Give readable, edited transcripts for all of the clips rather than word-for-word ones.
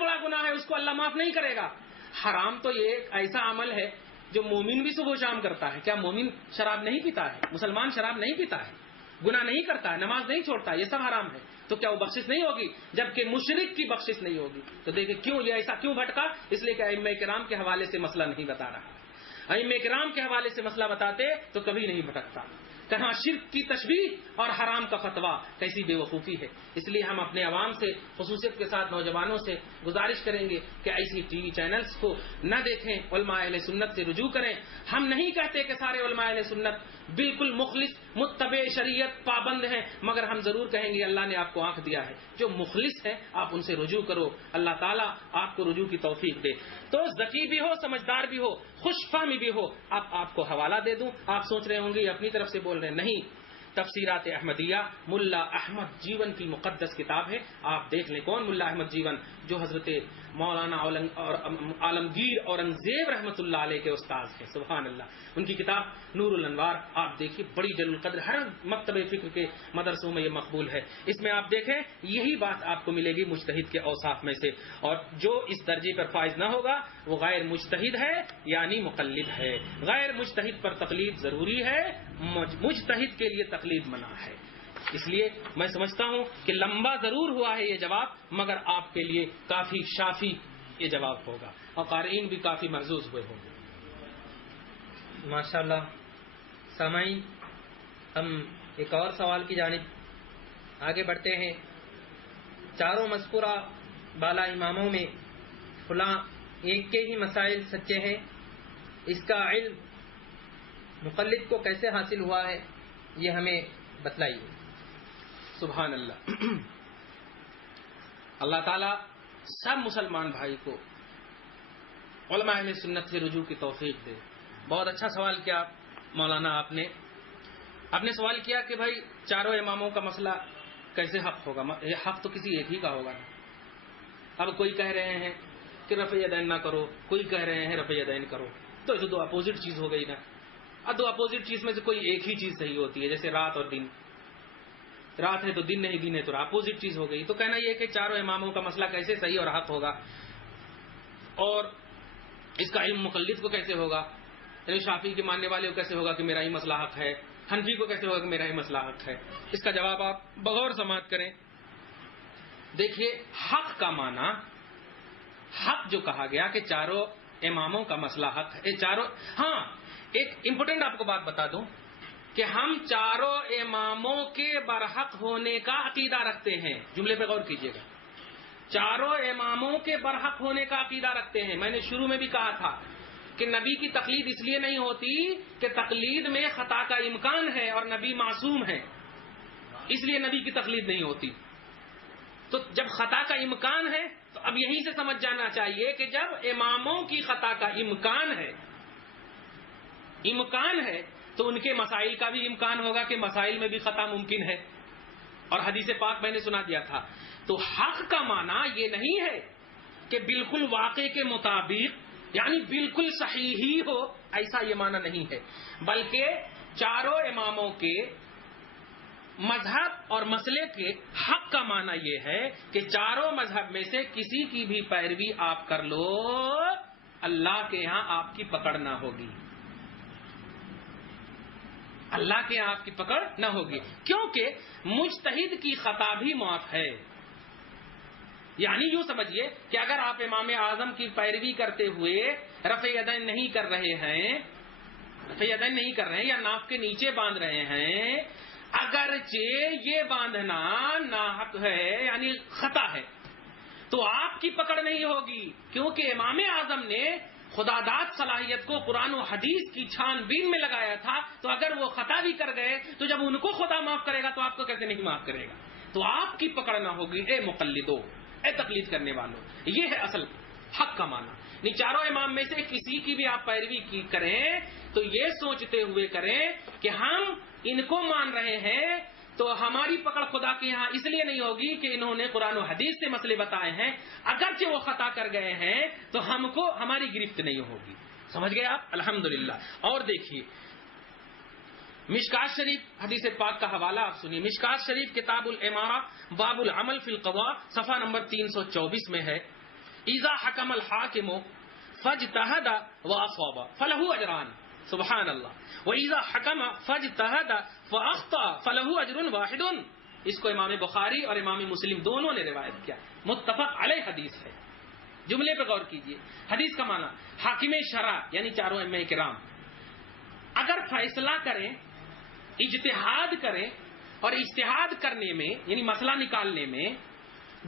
بڑا گناہ ہے اس کو اللہ معاف نہیں کرے گا. حرام تو یہ ایک ایسا عمل ہے جو مومن بھی صبح و شام کرتا ہے. کیا مومن شراب نہیں پیتا ہے؟ مسلمان شراب نہیں پیتا ہے، گناہ نہیں کرتا ہے، نماز نہیں چھوڑتا، یہ سب حرام ہے. تو کیا وہ بخشش نہیں ہوگی؟ جبکہ مشرک کی بخشش نہیں ہوگی. تو دیکھیں کیوں یہ ایسا کیوں بھٹکا؟ اس لیے کہ ائمہ کرام کے حوالے سے مسئلہ نہیں بتا رہا. ائمہ کرام کے حوالے سے مسئلہ بتاتے تو کبھی نہیں بھٹکتا. کہاں شرک کی تشبیہ اور حرام کا فتویٰ، کیسی بے وقوفی ہے. اس لیے ہم اپنے عوام سے خصوصیت کے ساتھ نوجوانوں سے گزارش کریں گے کہ ایسی ٹی وی چینلز کو نہ دیکھیں، علماء اہل سنت سے رجوع کریں. ہم نہیں کہتے کہ سارے علماء اہل سنت بالکل مخلص متبع شریعت پابند ہیں، مگر ہم ضرور کہیں گے اللہ نے آپ کو آنکھ دیا ہے، جو مخلص ہے آپ ان سے رجوع کرو، اللہ تعالیٰ آپ کو رجوع کی توفیق دے. تو ذکی بھی ہو، سمجھدار بھی ہو، خوش فہمی بھی ہو. آپ کو حوالہ دے دوں. آپ سوچ رہے ہوں گے یہ اپنی طرف سے بول رہے ہیں. نہیں، تفسیرات احمدیہ ملا احمد جیون کی مقدس کتاب ہے. آپ دیکھ لیں کون ملا احمد جیون، جو حضرت مولانا عالمگیر اورنگزیب رحمۃ اللہ علیہ کے استاد ہیں. سبحان اللہ. ان کی کتاب نور الانوار آپ دیکھیے، بڑی جلیل القدر، ہر مکتب فکر کے مدرسوں میں یہ مقبول ہے. اس میں آپ دیکھیں یہی بات آپ کو ملے گی مجتہد کے اوصاف میں سے. اور جو اس درجے پر فائز نہ ہوگا وہ غیر مجتہد ہے، یعنی مقلد ہے. غیر مجتہد پر تقلید ضروری ہے، مجتہد کے لیے تقلید منع ہے. اس لیے میں سمجھتا ہوں کہ لمبا ضرور ہوا ہے یہ جواب، مگر آپ کے لیے کافی شافی یہ جواب ہوگا اور قارئین بھی کافی محظوظ ہوئے ہوں گے. ماشاءاللہ. سامعین، ہم ایک اور سوال کی جانب آگے بڑھتے ہیں. چاروں مذکورہ بالا اماموں میں فلاں ایک کے ہی مسائل سچے ہیں، اس کا علم مقلد کو کیسے حاصل ہوا ہے یہ ہمیں بتلائیے. سبحان اللہ. اللہ تعالیٰ سب مسلمان بھائی کو علماء اہل سنت سے رجوع کی توفیق دے. بہت اچھا سوال کیا مولانا آپ نے سوال کیا کہ بھائی چاروں اماموں کا مسئلہ کیسے حق ہوگا؟ یہ حق تو کسی ایک ہی کا ہوگا. اب کوئی کہہ رہے ہیں کہ رفع یدین نہ کرو، کوئی کہہ رہے ہیں رفع یدین کرو، تو یہ دو اپوزٹ چیز ہو گئی نا. اب دو اپوزٹ چیز میں سے کوئی ایک ہی چیز صحیح ہوتی ہے، جیسے رات اور دن. رات ہے تو دن نہیں، دن ہے تو اپوزٹ چیز ہو گئی. تو کہنا یہ کہ چاروں اماموں کا مسئلہ کیسے صحیح اور حق ہوگا، اور اس کا علم مقلد کو کیسے ہوگا؟ یعنی شافعی کے ماننے والے کو کیسے ہوگا کہ میرا ہی مسئلہ حق ہے، حنفی کو کیسے ہوگا کہ میرا ہی مسئلہ حق ہے؟ اس کا جواب آپ بغور سماعت کریں. دیکھیے حق کا معنی، حق جو کہا گیا کہ چاروں اماموں کا مسئلہ حق ہے، ہاں ایک امپورٹنٹ آپ کو بات بتا دوں کہ ہم چاروں اماموں کے برحق ہونے کا عقیدہ رکھتے ہیں. جملے پہ غور کیجیے گا. چاروں اماموں کے برحق ہونے کا عقیدہ رکھتے ہیں. میں نے شروع میں بھی کہا تھا کہ نبی کی تقلید اس لیے نہیں ہوتی کہ تقلید میں خطا کا امکان ہے اور نبی معصوم ہے، اس لیے نبی کی تقلید نہیں ہوتی. تو جب خطا کا امکان ہے تو اب یہیں سے سمجھ جانا چاہیے کہ جب اماموں کی خطا کا امکان ہے تو ان کے مسائل کا بھی امکان ہوگا کہ مسائل میں بھی خطا ممکن ہے. اور حدیث پاک میں نے سنا دیا تھا. تو حق کا معنی یہ نہیں ہے کہ بالکل واقع کے مطابق یعنی بالکل صحیح ہی ہو، ایسا یہ معنی نہیں ہے، بلکہ چاروں اماموں کے مذہب اور مسئلے کے حق کا معنی یہ ہے کہ چاروں مذہب میں سے کسی کی بھی پیروی آپ کر لو، اللہ کے یہاں آپ کی پکڑ نہ ہوگی. اللہ کے یہاں آپ کی پکڑ نہ ہوگی، کیونکہ مجتہد کی خطا بھی معاف ہے. یعنی یوں سمجھیے کہ اگر آپ امام اعظم کی پیروی کرتے ہوئے رفع یدین نہیں کر رہے ہیں یا ناف کے نیچے باندھ رہے ہیں، اگرچہ یہ باندھنا ناحق ہے یعنی خطا ہے، تو آپ کی پکڑ نہیں ہوگی، کیونکہ امام اعظم نے خدا داد صلاحیت کو قرآن و حدیث کی چھان بین میں لگایا تھا. تو اگر وہ خطا بھی کر گئے تو جب ان کو خدا معاف کرے گا تو آپ کو کیسے نہیں معاف کرے گا؟ تو آپ کی پکڑ نہ ہوگی اے مقلدو، اے تقلید کرنے والوں. یہ ہے اصل حق کا معنی. نہیں چاروں امام میں سے کسی کی بھی آپ پیروی کریں تو یہ سوچتے ہوئے کریں کہ ہم ان کو مان رہے ہیں تو ہماری پکڑ خدا کے یہاں اس لیے نہیں ہوگی کہ انہوں نے قرآن و حدیث سے مسئلے بتائے ہیں، اگرچہ وہ خطا کر گئے ہیں تو ہم کو ہماری گرفت نہیں ہوگی. سمجھ گئے آپ؟ الحمدللہ. اور دیکھیے مشکات شریف حدیث پاک کا حوالہ آپ سنیے. مشکات شریف کتاب الامارہ باب العمل فی القضاء صفحہ نمبر 324 میں ہے اذا حکم الحاکم فاجتہد واصاب فلہ اجران، سبحان اللہ، واذا حکم فاجتہد فاخطأ فلہ اجر واحد۔ اس کو امام بخاری اور امام مسلم دونوں نے روایت کیا، متفق علیہ حدیث ہے۔ جملے پہ غور کیجئے، حدیث کا معنی حاکم شرع یعنی چاروں ائمہ کرام اگر فیصلہ کریں، اجتہاد کریں اور اجتہاد کرنے میں یعنی مسئلہ نکالنے میں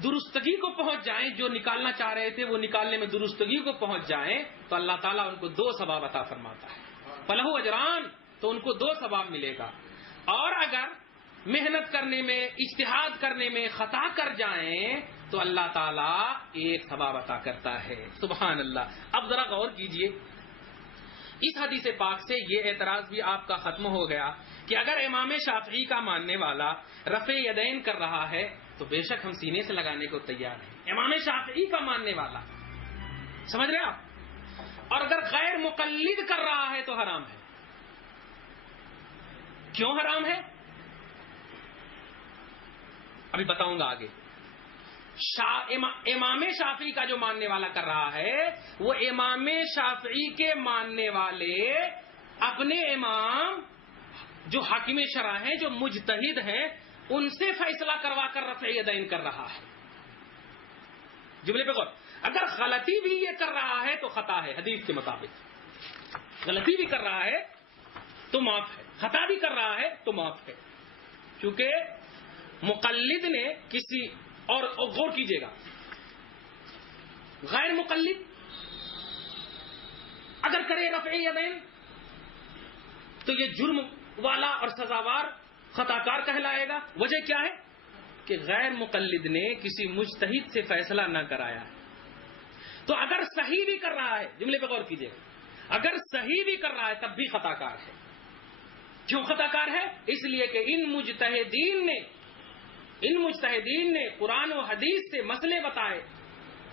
درستگی کو پہنچ جائیں، جو نکالنا چاہ رہے تھے وہ نکالنے میں درستگی کو پہنچ جائیں، تو اللہ تعالیٰ ان کو 2 ثواب عطا فرماتا ہے، فلہ اجران، تو ان کو 2 ثواب ملے گا۔ اور اگر محنت کرنے میں، اجتہاد کرنے میں خطا کر جائیں تو اللہ تعالیٰ 1 ثواب عطا کرتا ہے، سبحان اللہ۔ اب ذرا غور کیجئے، اس حدیث پاک سے یہ اعتراض بھی آپ کا ختم ہو گیا کہ اگر امام شافعی کا ماننے والا رفع یدین کر رہا ہے تو بے شک ہم سینے سے لگانے کو تیار ہیں، امام شافعی کا ماننے والا، سمجھ رہے آپ؟ اور اگر غیر مقلد کر رہا ہے تو حرام ہے۔ کیوں حرام ہے؟ ابھی بتاؤں گا آگے۔ امام شافعی کا جو ماننے والا کر رہا ہے وہ امام شافعی کے ماننے والے اپنے امام جو حاکم شرع ہیں، جو مجتہد ہیں، ان سے فیصلہ کروا کر رفع یدین کر رہا ہے۔ جملے پہ غور، اگر غلطی بھی یہ کر رہا ہے تو خطا ہے، حدیث کے مطابق غلطی بھی کر رہا ہے تو معاف ہے، خطا بھی کر رہا ہے تو معاف ہے، کیونکہ مقلد نے کسی اور غور کیجیے گا، غیر مقلد اگر کرے رفع یدین تو یہ جرم والا اور سزاوار خطاکار کہلائے گا۔ وجہ کیا ہے کہ غیر مقلد نے کسی مجتہد سے فیصلہ نہ کرایا ہے۔ تو اگر صحیح بھی کر رہا ہے، جملے پہ غور کیجیے، اگر صحیح بھی کر رہا ہے تب بھی خطاکار ہے۔ کیوں خطاکار ہے؟ اس لیے کہ ان مجتہدین نے قرآن و حدیث سے مسئلے بتائے،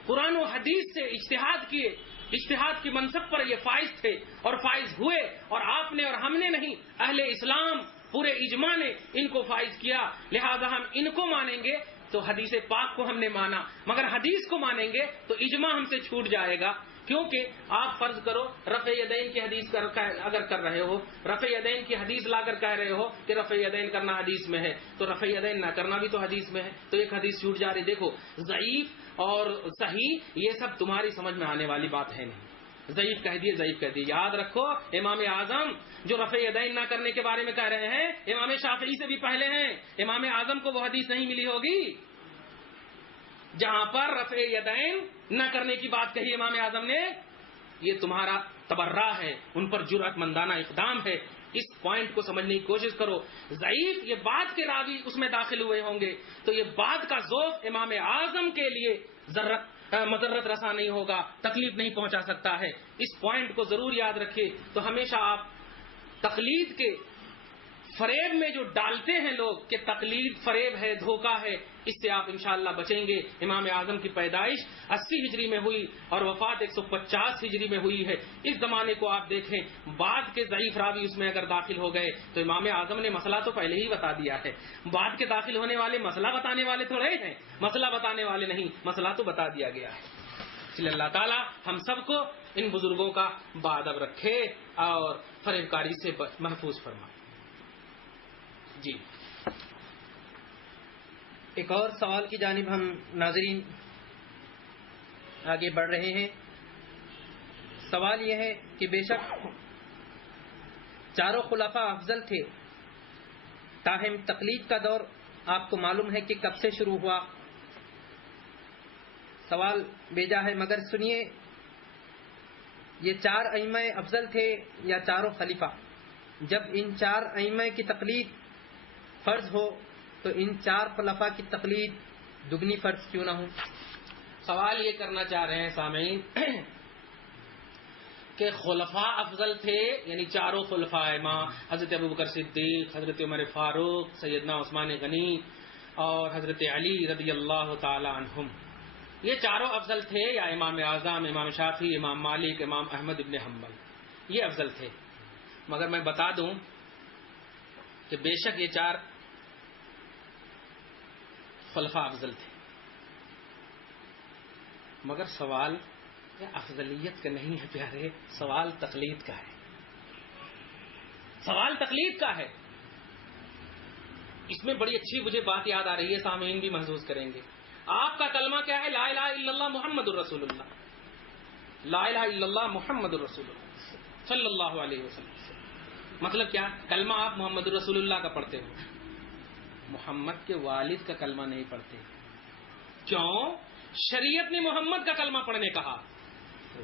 قرآن و حدیث سے اجتہاد کیے، اجتہاد کی منصب پر یہ فائز تھے اور فائز ہوئے، اور آپ نے اور ہم نے نہیں، اہل اسلام پورے اجماع نے ان کو فائز کیا، لہذا ہم ان کو مانیں گے۔ تو حدیث پاک کو ہم نے مانا، مگر حدیث کو مانیں گے تو اجماع ہم سے چھوٹ جائے گا، کیونکہ آپ فرض کرو رفع یدین کی حدیث اگر کر رہے ہو، رفع یدین کی حدیث لا کر کہہ رہے ہو کہ رفع یدین کرنا حدیث میں ہے، تو رفع یدین نہ کرنا بھی تو حدیث میں ہے، تو ایک حدیث چھوٹ جا رہی۔ دیکھو، ضعیف اور صحیح یہ سب تمہاری سمجھ میں آنے والی بات ہے نہیں، ضعیف کہہ دیے، ضعیف کہہ دیے۔ یاد رکھو، امام اعظم جو رفع یدین نہ کرنے کے بارے میں کہہ رہے ہیں، امام شافعی سے بھی پہلے ہیں۔ امام اعظم کو وہ حدیث نہیں ملی ہوگی جہاں پر رفع یدین نہ کرنے کی بات کہی امام اعظم نے، یہ تمہارا تبرہ ہے، ان پر جرأت مندانہ اقدام ہے۔ اس پوائنٹ کو سمجھنے کی کوشش کرو۔ ضعیف یہ بعد کے راوی اس میں داخل ہوئے ہوں گے تو یہ بعد کا ذوق امام اعظم کے لیے مضرت رساں نہیں ہوگا، تکلیف نہیں پہنچا سکتا ہے۔ اس پوائنٹ کو ضرور یاد رکھیے۔ تو ہمیشہ آپ تقلید کے فریب میں جو ڈالتے ہیں لوگ کہ تقلید فریب ہے، دھوکہ ہے، اس سے آپ انشاءاللہ بچیں گے۔ امام اعظم کی پیدائش 80 ہجری میں ہوئی اور وفات 150 ہجری میں ہوئی ہے۔ اس زمانے کو آپ دیکھیں، بعد کے ضعیف راوی اس میں اگر داخل ہو گئے تو امام اعظم نے مسئلہ تو پہلے ہی بتا دیا ہے، بعد کے داخل ہونے والے مسئلہ بتانے والے تھوڑے ہیں، مسئلہ بتانے والے نہیں، مسئلہ تو بتا دیا گیا ہے۔ اس لیے اللہ تعالیٰ ہم سب کو ان بزرگوں کا بادب رکھے اور فریب کاری سے محفوظ فرمائے۔ جی، ایک اور سوال کی جانب ہم ناظرین آگے بڑھ رہے ہیں۔ سوال یہ ہے کہ بے شک چاروں خلفاء افضل تھے، تاہم تقلید کا دور آپ کو معلوم ہے کہ کب سے شروع ہوا؟ سوال بھیجا ہے، مگر سنیے، یہ 4 ائمہ افضل تھے یا چاروں خلیفہ؟ جب ان 4 ائمہ کی تقلید فرض ہو تو ان 4 خلفاء کی تقلید دگنی فرض کیوں نہ ہو؟ سوال یہ کرنا چاہ رہے ہیں سامعین کہ خلفاء افضل تھے، یعنی چاروں خلفاء امام، حضرت ابوبکر صدیق، حضرت عمر فاروق، سیدنا عثمان غنی اور حضرت علی رضی اللہ تعالی عنہم، یہ چاروں افضل تھے یا امام اعظم، امام شافعی، امام مالک، امام احمد ابن حنبل یہ افضل تھے؟ مگر میں بتا دوں کہ بے شک یہ 4 خلفاء افضل تھے، مگر سوال یہ افضلیت کا نہیں ہے پیارے، سوال تقلید کا ہے، سوال تقلید کا ہے۔ اس میں بڑی اچھی مجھے بات یاد آ رہی ہے، سامعین بھی محسوس کریں گے۔ آپ کا کلمہ کیا ہے؟ لا الہ الا اللہ محمد الرسول اللہ، لا الہ الا اللہ محمد الرسول اللہ صلی اللہ علیہ وسلم۔ مطلب کیا؟ کلمہ آپ محمد الرسول اللہ کا پڑھتے ہو، محمد کے والد کا کلمہ نہیں پڑھتے۔ کیوں؟ شریعت نے محمد کا کلمہ پڑھنے کہا،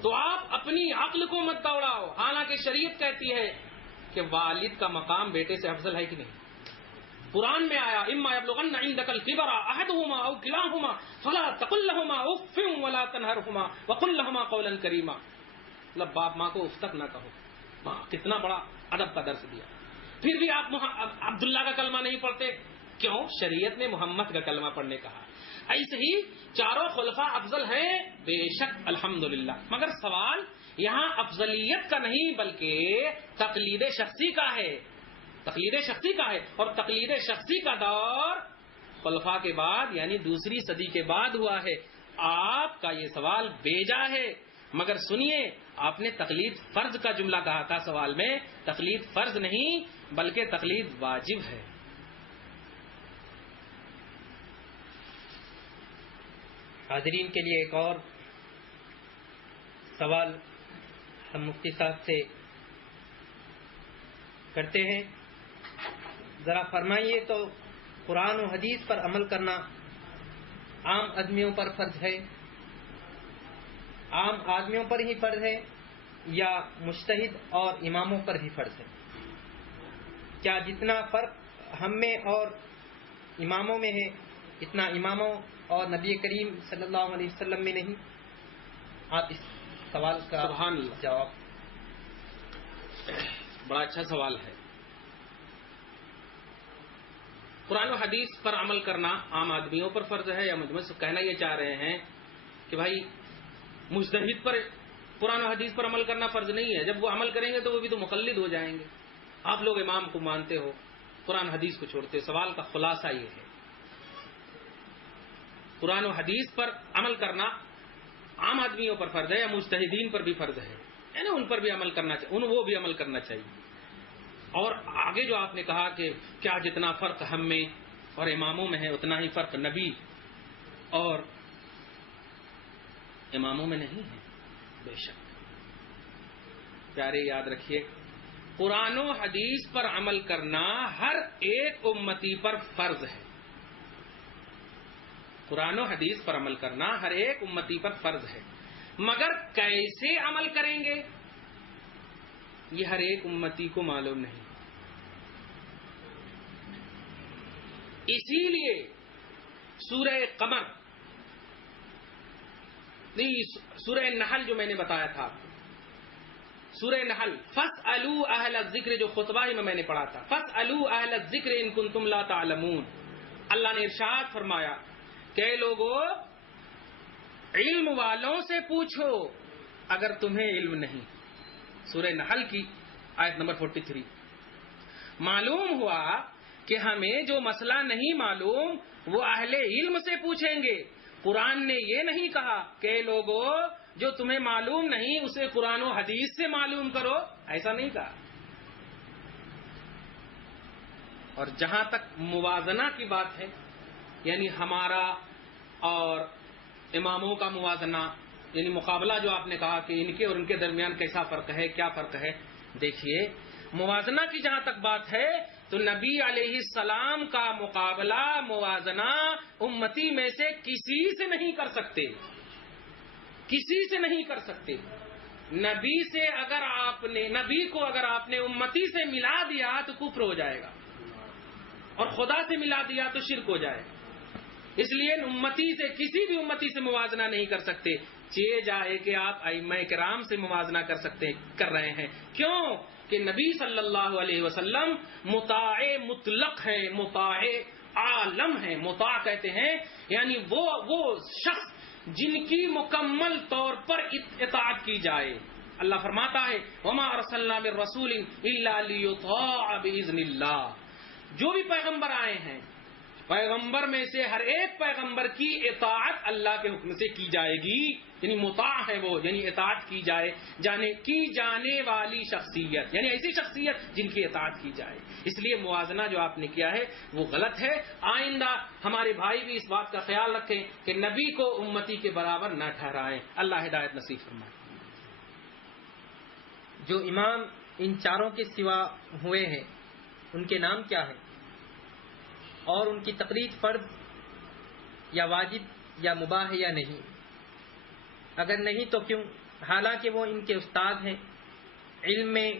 تو آپ اپنی عقل کو مت دوڑاؤ، حالانکہ شریعت کہتی ہے کہ والد کا مقام بیٹے سے افضل ہے کہ نہیں؟ قرآن میں آیا اما یبلغن عندک الکبر احدهما او کلاهما فلا تقل لهما اف ولا تنهرهما وقل لهما قولا کریما۔ مطلب باپ ماں کو اف تک نہ کہو، کتنا بڑا ادب کا درس دیا۔ پھر بھی آپ عبداللہ کا کلمہ نہیں پڑھتے، کیوں؟ شریعت نے محمد کا کلمہ پڑھنے کہا۔ ایسے ہی چاروں خلفاء افضل ہیں، بے شک الحمدللہ، مگر سوال یہاں افضلیت کا نہیں بلکہ تقلید شخصی کا ہے، تقلید شخصی کا ہے۔ اور تقلید شخصی کا دور خلفاء کے بعد یعنی دوسری صدی کے بعد ہوا ہے۔ آپ کا یہ سوال بیجا ہے، مگر سنیے، آپ نے تقلید فرض کا جملہ کہا تھا سوال میں، تقلید فرض نہیں بلکہ تقلید واجب ہے۔ حاضرین کے لیے ایک اور سوال ہم مفتی صاحب سے کرتے ہیں، ذرا فرمائیے تو قرآن و حدیث پر عمل کرنا عام آدمیوں پر فرض ہے، عام آدمیوں پر ہی فرض ہے یا مجتہد اور اماموں پر بھی فرض ہے؟ کیا جتنا فرق ہم میں اور اماموں میں ہے اتنا اماموں اور نبی کریم صلی اللہ علیہ وسلم میں نہیں؟ آپ اس سوال کا سبحان اللہ، جواب۔ بڑا اچھا سوال ہے۔ قرآن و حدیث پر عمل کرنا عام آدمیوں پر فرض ہے یا مجمع سے کہنا یہ چاہ رہے ہیں کہ بھائی مجتہد پر قرآن و حدیث پر عمل کرنا فرض نہیں ہے، جب وہ عمل کریں گے تو وہ بھی تو مقلد ہو جائیں گے۔ آپ لوگ امام کو مانتے ہو، قرآن حدیث کو چھوڑتے ہو۔ سوال کا خلاصہ یہ ہے، قرآن و حدیث پر عمل کرنا عام آدمیوں پر فرض ہے یا مجتہدین پر بھی فرض ہے، یعنی ان پر بھی عمل کرنا چاہیے، وہ بھی عمل کرنا چاہیے۔ اور آگے جو آپ نے کہا کہ کیا جتنا فرق ہم میں اور اماموں میں ہے اتنا ہی فرق نبی اور اماموں میں نہیں ہے، بے شک۔ پیارے یاد رکھیے، قرآن و حدیث پر عمل کرنا ہر ایک امتی پر فرض ہے، قرآن و حدیث پر عمل کرنا ہر ایک امتی پر فرض ہے، مگر کیسے عمل کریں گے یہ ہر ایک امتی کو معلوم نہیں۔ اسی لیے سورہ قمر نہیں، سورہ نحل جو میں نے بتایا تھا، سورہ نحل فاسألوا اہل الذکر، جو خطبہ ہی میں نے پڑھا تھا، فاسألوا اہل الذکر ان کنتم لا تعلمون۔ اللہ نے ارشاد فرمایا کہ لوگوں علم والوں سے پوچھو اگر تمہیں علم نہیں۔ سورہ نحل کی آیت نمبر 43۔ معلوم ہوا کہ ہمیں جو مسئلہ نہیں معلوم وہ اہل علم سے پوچھیں گے۔ قرآن نے یہ نہیں کہا کہ لوگوں جو تمہیں معلوم نہیں اسے قرآن و حدیث سے معلوم کرو، ایسا نہیں کہا۔ اور جہاں تک موازنہ کی بات ہے، یعنی ہمارا اور اماموں کا موازنہ، یعنی مقابلہ جو آپ نے کہا کہ ان کے اور ان کے درمیان کیسا فرق ہے، کیا فرق ہے، دیکھیے موازنہ کی جہاں تک بات ہے تو نبی علیہ السلام کا مقابلہ موازنہ امتی میں سے کسی سے نہیں کر سکتے، کسی سے نہیں کر سکتے۔ نبی سے اگر نبی کو اگر آپ نے امتی سے ملا دیا تو کفر ہو جائے گا، اور خدا سے ملا دیا تو شرک ہو جائے گا۔ اس لیے امتی سے کسی بھی امتی سے موازنہ نہیں کر سکتے، چاہے جائے کہ آپ ائمہ کرام سے موازنہ کر رہے ہیں۔ کیوں کہ نبی صلی اللہ علیہ وسلم مطاع مطلق ہے، مطاع عالم ہے۔ مطاع کہتے ہیں یعنی وہ شخص جن کی مکمل طور پر اطاعت کی جائے۔ اللہ فرماتا ہے وما ارسلنا من رسول الا لیطاع باذن اللہ۔ جو بھی پیغمبر آئے ہیں پیغمبر میں سے ہر ایک پیغمبر کی اطاعت اللہ کے حکم سے کی جائے گی، یعنی مطاع ہے وہ، یعنی اطاعت کی جانے والی شخصیت، یعنی ایسی شخصیت جن کی اطاعت کی جائے۔ اس لیے موازنہ جو آپ نے کیا ہے وہ غلط ہے۔ آئندہ ہمارے بھائی بھی اس بات کا خیال رکھیں کہ نبی کو امتی کے برابر نہ ٹھہرائیں۔ اللہ ہدایت نصیب فرمائے۔ جو امام ان چاروں کے سوا ہوئے ہیں ان کے نام کیا ہیں، اور ان کی تقلید فرض یا واجب یا مباح ہے یا نہیں؟ اگر نہیں تو کیوں؟ حالانکہ وہ ان کے استاد ہیں علم میں،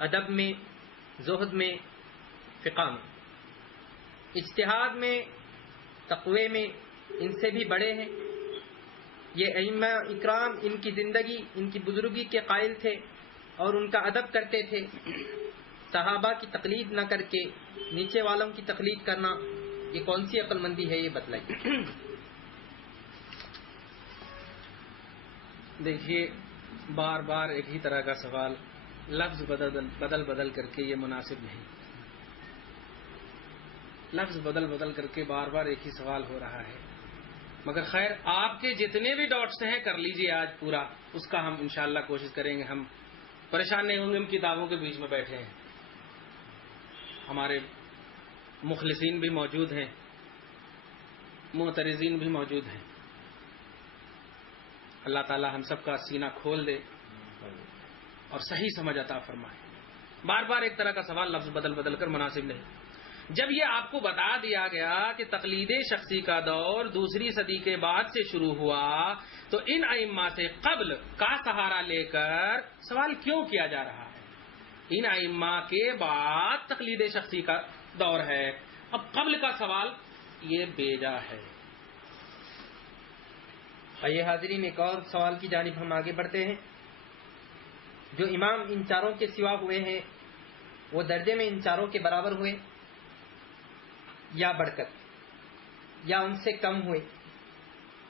ادب میں، زہد میں، فقہ میں، اجتہاد میں، تقوی میں ان سے بھی بڑے ہیں۔ یہ ائمہ اکرام ان کی زندگی، ان کی بزرگی کے قائل تھے اور ان کا ادب کرتے تھے۔ صحابہ کی تقلید نہ کر کے نیچے والوں کی تقلید کرنا یہ کون سی عقل مندی ہے؟ یہ بتلائیے۔ دیکھیے، بار بار ایک ہی طرح کا سوال لفظ بدل کر کے یہ مناسب نہیں۔ لفظ بدل کر کے بار بار ایک ہی سوال ہو رہا ہے، مگر خیر آپ کے جتنے بھی ڈاٹس ہیں کر لیجئے آج پورا، اس کا ہم انشاءاللہ کوشش کریں گے۔ ہم پریشان نہیں ہوں گے، ہم کتابوں کے بیچ میں بیٹھے ہیں، ہمارے مخلصین بھی موجود ہیں، معترضین بھی موجود ہیں۔ اللہ تعالی ہم سب کا سینہ کھول دے اور صحیح سمجھ عطا فرمائے۔ بار بار ایک طرح کا سوال لفظ بدل کر مناسب نہیں۔ جب یہ آپ کو بتا دیا گیا کہ تقلید شخصی کا دور دوسری صدی کے بعد سے شروع ہوا، تو ان ائمہ سے قبل کا سہارا لے کر سوال کیوں کیا جا رہا ہے؟ ان ائمہ کے بعد تقلید شخصی کا دور ہے، اب قبل کا سوال یہ بیجا ہے۔ آئیے حاضرین، ایک اور سوال کی جانب ہم آگے بڑھتے ہیں۔ جو امام ان چاروں کے سوا ہوئے ہیں وہ درجے میں ان چاروں کے برابر ہوئے یا بڑھ کر، یا ان سے کم ہوئے؟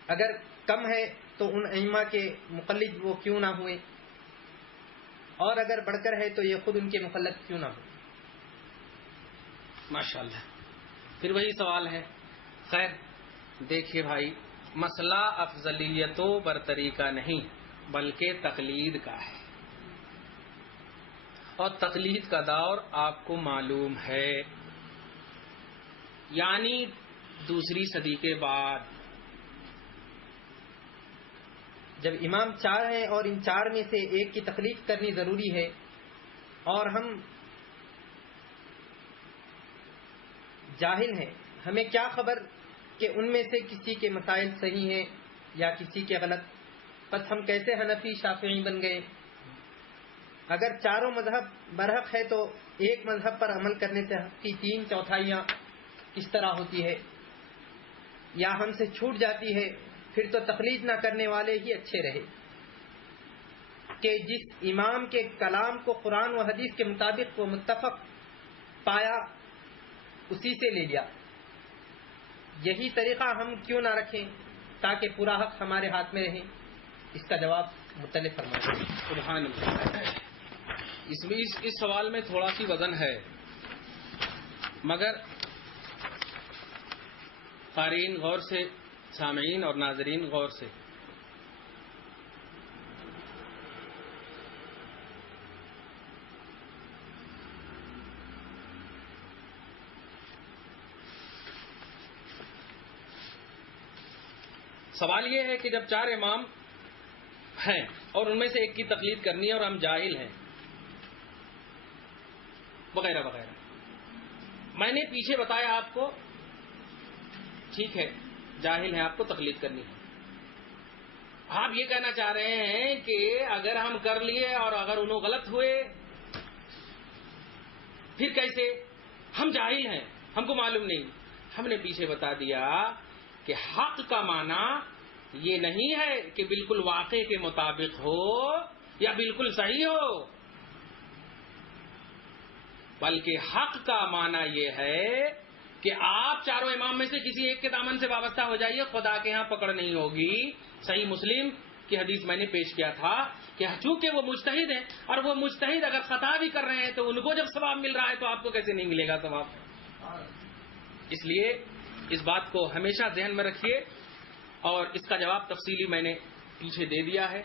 اگر کم ہے تو ان ائمہ کے مقلد وہ کیوں نہ ہوئے، اور اگر بڑھ کر ہے تو یہ خود ان کے مقلد کیوں نہ ہوئے؟ ماشاءاللہ، پھر وہی سوال ہے۔ خیر دیکھیے بھائی، مسئلہ افضلیت و برتری کا نہیں بلکہ تقلید کا ہے، اور تقلید کا دور آپ کو معلوم ہے، یعنی دوسری صدی کے بعد۔ جب امام چار ہیں اور ان چار میں سے ایک کی تقلید کرنی ضروری ہے، اور ہم جاہل ہیں، ہمیں کیا خبر کہ ان میں سے کسی کے مسائل صحیح ہیں یا کسی کے غلط؟ پس ہم کیسے حنفی شافعی بن گئے؟ اگر چاروں مذہب برحق ہے تو ایک مذہب پر عمل کرنے سے حق کی 3/4 کس طرح ہوتی ہے، یا ہم سے چھوٹ جاتی ہے؟ پھر تو تقلید نہ کرنے والے ہی اچھے رہے کہ جس امام کے کلام کو قرآن و حدیث کے مطابق وہ متفق پایا اسی سے لے لیا۔ یہی طریقہ ہم کیوں نہ رکھیں تاکہ پورا حق ہمارے ہاتھ میں رہے؟ اس کا جواب مختلف فرمائیں۔ سبحان اللہ، اس سوال میں تھوڑا سی وزن ہے، مگر قارئین غور سے، سامعین اور ناظرین غور سے۔ سوال یہ ہے کہ جب چار امام ہیں اور ان میں سے ایک کی تقلید کرنی ہے اور ہم جاہل ہیں وغیرہ وغیرہ، میں نے پیچھے بتایا آپ کو، ٹھیک ہے جاہل ہیں، آپ کو تقلید کرنی ہے۔ آپ یہ کہنا چاہ رہے ہیں کہ اگر ہم کر لیے اور اگر انہوں غلط ہوئے پھر کیسے؟ ہم جاہل ہیں، ہم کو معلوم نہیں۔ ہم نے پیچھے بتا دیا کہ حق کا معنی یہ نہیں ہے کہ بالکل واقع کے مطابق ہو یا بالکل صحیح ہو، بلکہ حق کا معنی یہ ہے کہ آپ چاروں امام میں سے کسی ایک کے دامن سے وابستہ ہو جائیے، خدا کے ہاں پکڑ نہیں ہوگی۔ صحیح مسلم کی حدیث میں نے پیش کیا تھا کہ چونکہ وہ مجتہد ہیں، اور وہ مجتہد اگر خطا بھی کر رہے ہیں تو ان کو جب ثواب مل رہا ہے تو آپ کو کیسے نہیں ملے گا ثواب؟ اس لیے اس بات کو ہمیشہ ذہن میں رکھیے، اور اس کا جواب تفصیلی میں نے پیچھے دے دیا ہے۔